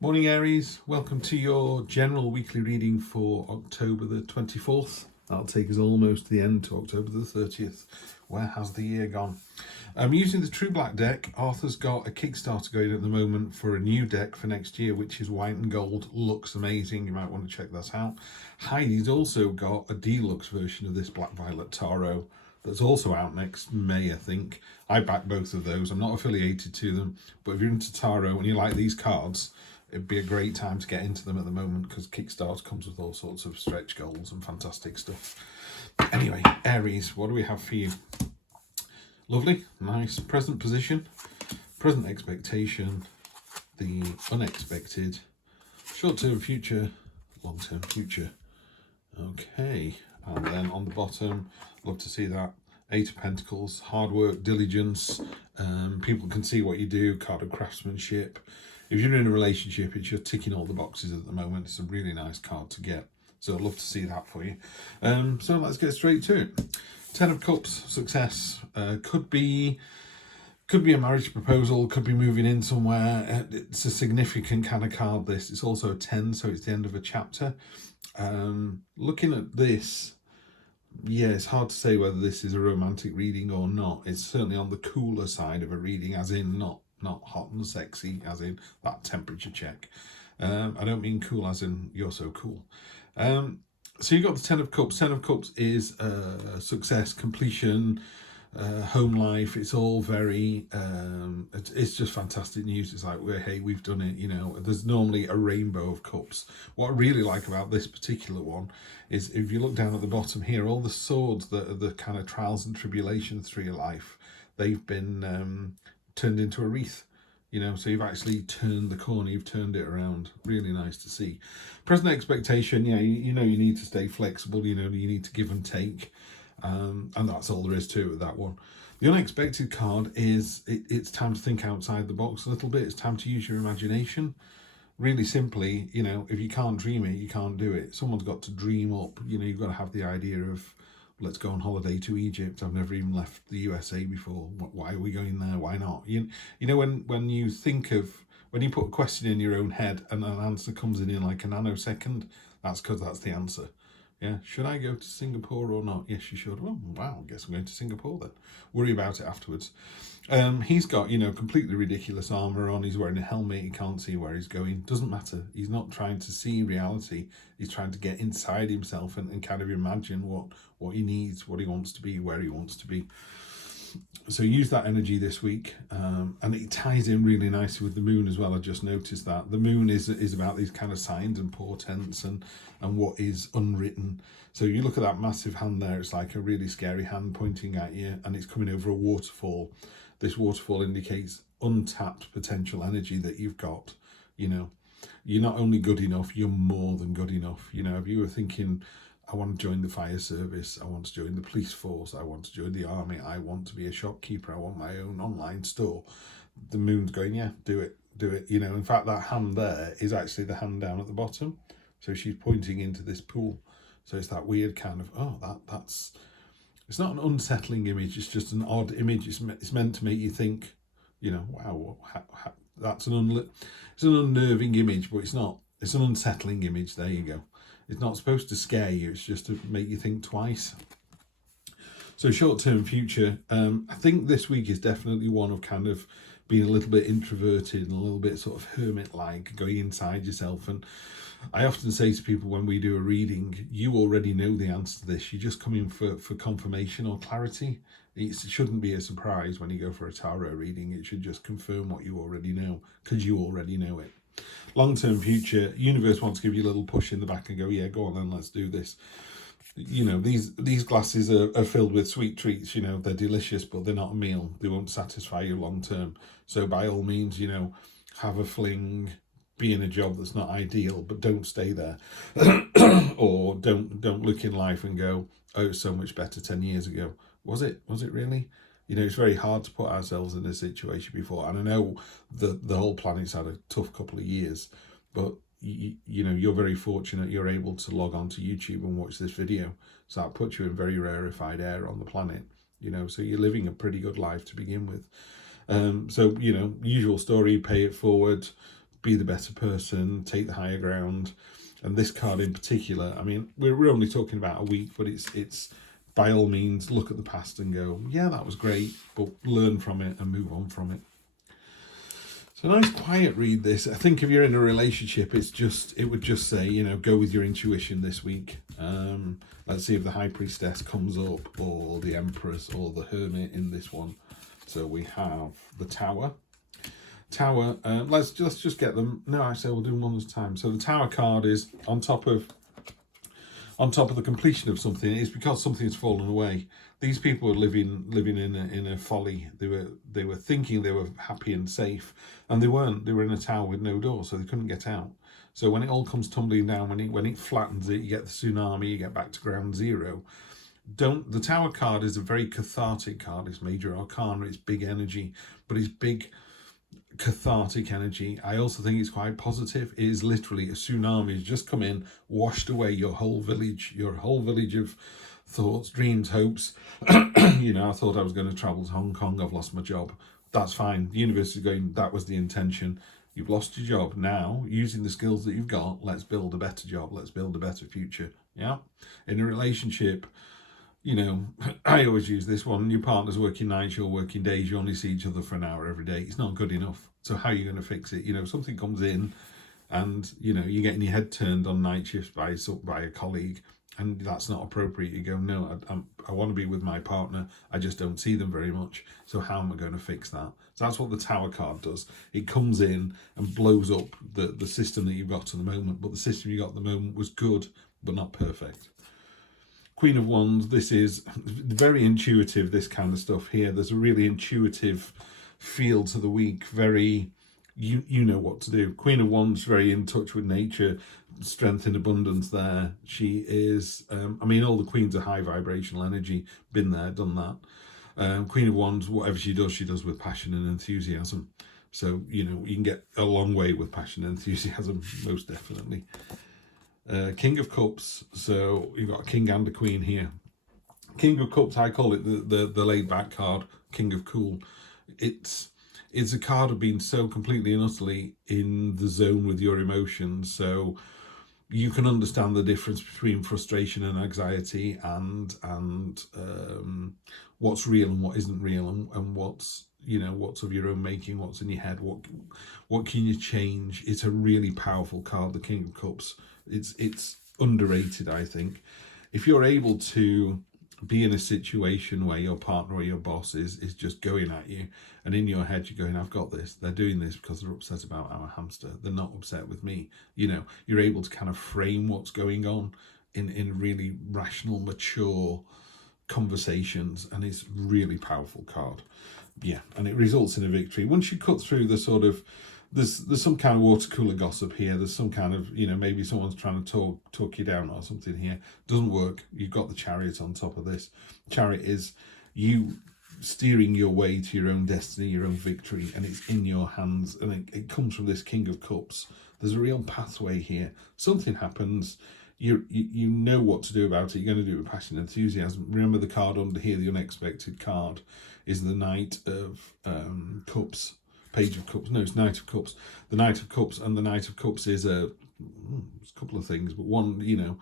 Morning Aries, welcome to your general weekly reading for October the 24th. That'll take us almost to the end to October the 30th. Where has the year gone? I'm using the True Black deck. Arthur's got a Kickstarter going at the moment for a new deck for next year, which is white and gold. Looks amazing. You might want to check that out. Heidi's also got a deluxe version of this Black Violet Tarot that's also out next May, I think. I back both of those. I'm not affiliated to them, but if you're into tarot and you like these cards, it'd be a great time to get into them at the moment because Kickstarter comes with all sorts of stretch goals and fantastic stuff. Anyway, Aries, what do we have for you? Lovely, nice present position, present expectation, the unexpected, short-term future, long-term future. Okay, and then on the bottom, love to see that. Eight of Pentacles, hard work, diligence, people can see what you do, card of craftsmanship. If you're in a relationship, it's you're ticking all the boxes at the moment. It's a really nice card to get. So I'd love to see that for you. So let's get straight to it. Ten of Cups, success. Could be a marriage proposal, could be moving in somewhere. It's a significant kind of card, this. It's also a 10, so it's the end of a chapter. Looking at this, yeah, it's hard to say whether this is a romantic reading or not. It's certainly on the cooler side of a reading, as in not hot and sexy, as in that temperature check. I don't mean cool as in you're so cool. So you got the Ten of Cups. Ten of Cups is success, completion, home life. It's all very, it's just fantastic news. It's like, well, hey, we've done it, you know. There's normally a rainbow of cups. What I really like about this particular one is if you look down at the bottom here, all the swords that are the kind of trials and tribulations through your life, they've been turned into a wreath, you know, so you've actually turned the corner, you've turned it around. Really nice to see. Present expectation, yeah, you know, you need to stay flexible, you know, you need to give and take, and that's all there is to it with that one. The unexpected card is it's time to think outside the box a little bit. It's time to use your imagination. Really simply, you know, if you can't dream it, you can't do it. Someone's got to dream up, you know, you've got to have the idea of, let's go on holiday to Egypt. I've never even left the USA before. Why are we going there? Why not? You know, when you think of, when you put a question in your own head and an answer comes in like a nanosecond, that's because that's the answer. Yeah, should I go to Singapore or not? Yes, you should. Well, wow, I guess I'm going to Singapore then. Worry about it afterwards. He's got, you know, completely ridiculous armour on. He's wearing a helmet. He can't see where he's going. Doesn't matter. He's not trying to see reality. He's trying to get inside himself and kind of imagine what he needs, what he wants to be, where he wants to be. So use that energy this week, and it ties in really nicely with the moon as well. I just noticed that the moon is about these kind of signs and portents and what is unwritten. So you look at that massive hand there, it's like a really scary hand pointing at you, and it's coming over a waterfall. This waterfall indicates untapped potential energy that you've got. You know, you're not only good enough, you're more than good enough. You know, if you were thinking, I want to join the fire service, I want to join the police force, I want to join the army, I want to be a shopkeeper, I want my own online store, the moon's going, yeah, do it. You know, in fact, that hand there is actually the hand down at the bottom. So she's pointing into this pool. So it's that weird kind of, oh, that's, it's not an unsettling image, it's just an odd image. It's meant to make you think, you know, wow, that's it's an unnerving image, but it's not. It's an unsettling image. There you go. It's not supposed to scare you. It's just to make you think twice. So short-term future, I think this week is definitely one of kind of being a little bit introverted and a little bit sort of hermit-like, going inside yourself. And I often say to people when we do a reading, you already know the answer to this. You're just coming for confirmation or clarity. It shouldn't be a surprise when you go for a tarot reading. It should just confirm what you already know, because you already know it. Long-term future, universe wants to give you a little push in the back and go, yeah, go on then, let's do this. You know, these glasses are filled with sweet treats. You know, they're delicious, but they're not a meal. They won't satisfy you long-term. So by all means, you know, have a fling, be in a job that's not ideal, but don't stay there. Or don't look in life and go, oh, it's so much better 10 years ago. Was it really? You know, it's very hard to put ourselves in this situation before. And I know the whole planet's had a tough couple of years, but you know, you're very fortunate you're able to log on to YouTube and watch this video. So that puts you in very rarefied air on the planet, you know, so you're living a pretty good life to begin with. So, you know, usual story, pay it forward, be the better person, take the higher ground. And this card in particular, I mean, we're only talking about a week, but it's by all means, look at the past and go, yeah, that was great, but learn from it and move on from it. So nice quiet read this. I think if you're in a relationship, it would just say, you know, go with your intuition this week. Let's see if the High Priestess comes up, or the Empress, or the Hermit in this one. So we have the Tower. Let's just get them. No, actually, we'll do them one at a time. So the Tower card is on top of the completion of something. It's because something's fallen away. These people were living in a folly. They were thinking they were happy and safe, and they weren't. They were in a tower with no door, so they couldn't get out. So when it all comes tumbling down, when it flattens it, you get the tsunami. You get back to ground zero. The Tower card is a very cathartic card. It's major arcana. It's big energy, but it's big cathartic energy. I also think it's quite positive. It is literally a tsunami has just come in, washed away your whole village of thoughts, dreams, hopes. You know, I thought I was going to travel to Hong Kong. I've lost my job. That's fine. The universe is going, that was the intention. You've lost your job. Now, using the skills that you've got, let's build a better job. Let's build a better future. Yeah. In a relationship, you know, I always use this one. Your partner's working nights, you're working days, you only see each other for an hour every day. It's not good enough. So how are you going to fix it? You know, something comes in and, you know, you're getting your head turned on night shifts by a colleague, and that's not appropriate. You go, no, I want to be with my partner. I just don't see them very much. So how am I going to fix that? So that's what the Tower card does. It comes in and blows up the system that you've got at the moment. But the system you got at the moment was good, but not perfect. Queen of Wands, this is very intuitive, this kind of stuff here. There's a really intuitive feel to the week, very, you know what to do. Queen of Wands, very in touch with nature, strength and abundance there. She is, I mean, all the queens are high vibrational energy, been there, done that. Queen of Wands, whatever she does with passion and enthusiasm. So, you know, you can get a long way with passion and enthusiasm, most definitely. King of Cups, so you've got a king and a queen here. King of Cups, I call it the laid back card, King of Cool. It's a card of being so completely and utterly in the zone with your emotions, so you can understand the difference between frustration and anxiety, and what's real and what isn't real, and what's, you know, what's of your own making, what's in your head, what can you change. It's a really powerful card, the King of Cups. It's underrated, I think. If you're able to be in a situation where your partner or your boss is just going at you, and in your head you're going, I've got this, they're doing this because they're upset about our hamster, they're not upset with me. You know, you're able to kind of frame what's going on in really rational, mature conversations, and it's a really powerful card. Yeah, and it results in a victory. Once you cut through the sort of, there's some kind of water cooler gossip here. There's some kind of, you know, maybe someone's trying to talk you down or something here. Doesn't work. You've got the Chariot on top of this. Chariot is you steering your way to your own destiny, your own victory, and it's in your hands. And it comes from this King of Cups. There's a real pathway here. Something happens. You know what to do about it. You're going to do it with passion and enthusiasm. Remember the card under here, the unexpected card, is the Knight of Cups. Page of Cups. No, it's Knight of Cups. The Knight of Cups, and the Knight of Cups is a couple of things, but one, you know,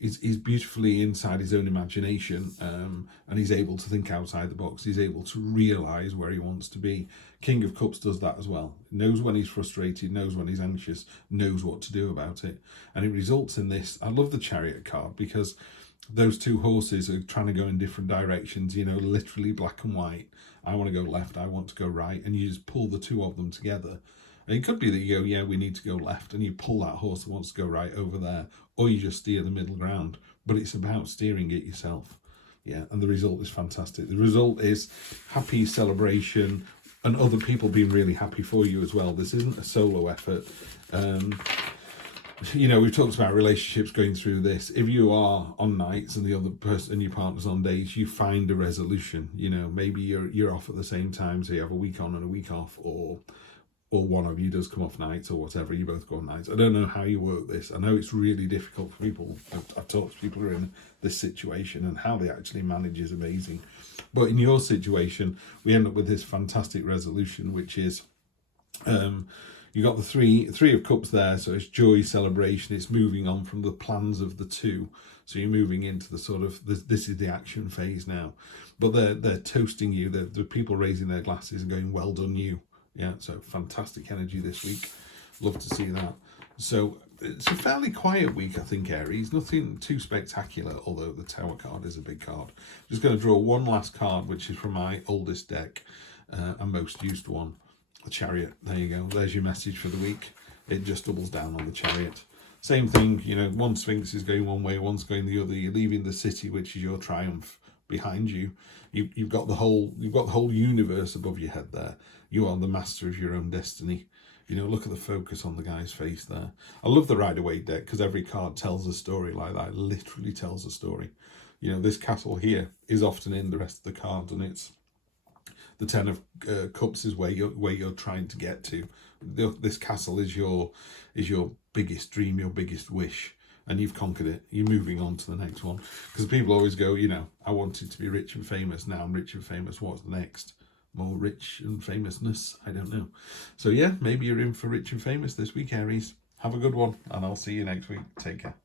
is beautifully inside his own imagination, and he's able to think outside the box. He's able to realise where he wants to be. King of Cups does that as well. Knows when he's frustrated, knows when he's anxious, knows what to do about it. And it results in this. I love the Chariot card because those two horses are trying to go in different directions, you know, literally black and white. I want to go left, I want to go right, and you just pull the two of them together. And it could be that you go, yeah, we need to go left, and you pull that horse that wants to go right over there, or you just steer the middle ground. But it's about steering it yourself. Yeah, and the result is fantastic. The result is happy celebration, and other people being really happy for you as well. This isn't a solo effort. You know, we've talked about relationships going through this. If you are on nights and the other person and your partner's on days, you find a resolution. You know, maybe you're off at the same time, so you have a week on and a week off, or one of you does come off nights or whatever. You both go on nights. I don't know how you work this. I know it's really difficult for people. I've talked to people who are in this situation, and how they actually manage is amazing. But in your situation, we end up with this fantastic resolution, which is You got the three of cups there, so it's joy, celebration. It's moving on from the plans of the two. So you're moving into the sort of this is the action phase now. But they're toasting you. The people raising their glasses and going, well done you. Yeah, so fantastic energy this week. Love to see that. So it's a fairly quiet week, I think, Aries. Nothing too spectacular, although the Tower card is a big card. I'm just going to draw one last card, which is from my oldest deck and most used one, the Chariot. There you go. There's your message for the week. It just doubles down on the Chariot. Same thing, you know, one Sphinx is going one way, one's going the other. You're leaving the city, which is your triumph, behind you. You've got the whole universe above your head there. You are the master of your own destiny. You know, look at the focus on the guy's face there. I love the Rider-Waite deck because every card tells a story like that. It literally tells a story. You know, this castle here is often in the rest of the cards, and it's the Ten of Cups is where you're trying to get to. This castle is your biggest dream, your biggest wish, and you've conquered it. You're moving on to the next one. Because people always go, you know, I wanted to be rich and famous. Now I'm rich and famous. What's next? More rich and famousness? I don't know. So yeah, maybe you're in for rich and famous this week, Aries. Have a good one, and I'll see you next week. Take care.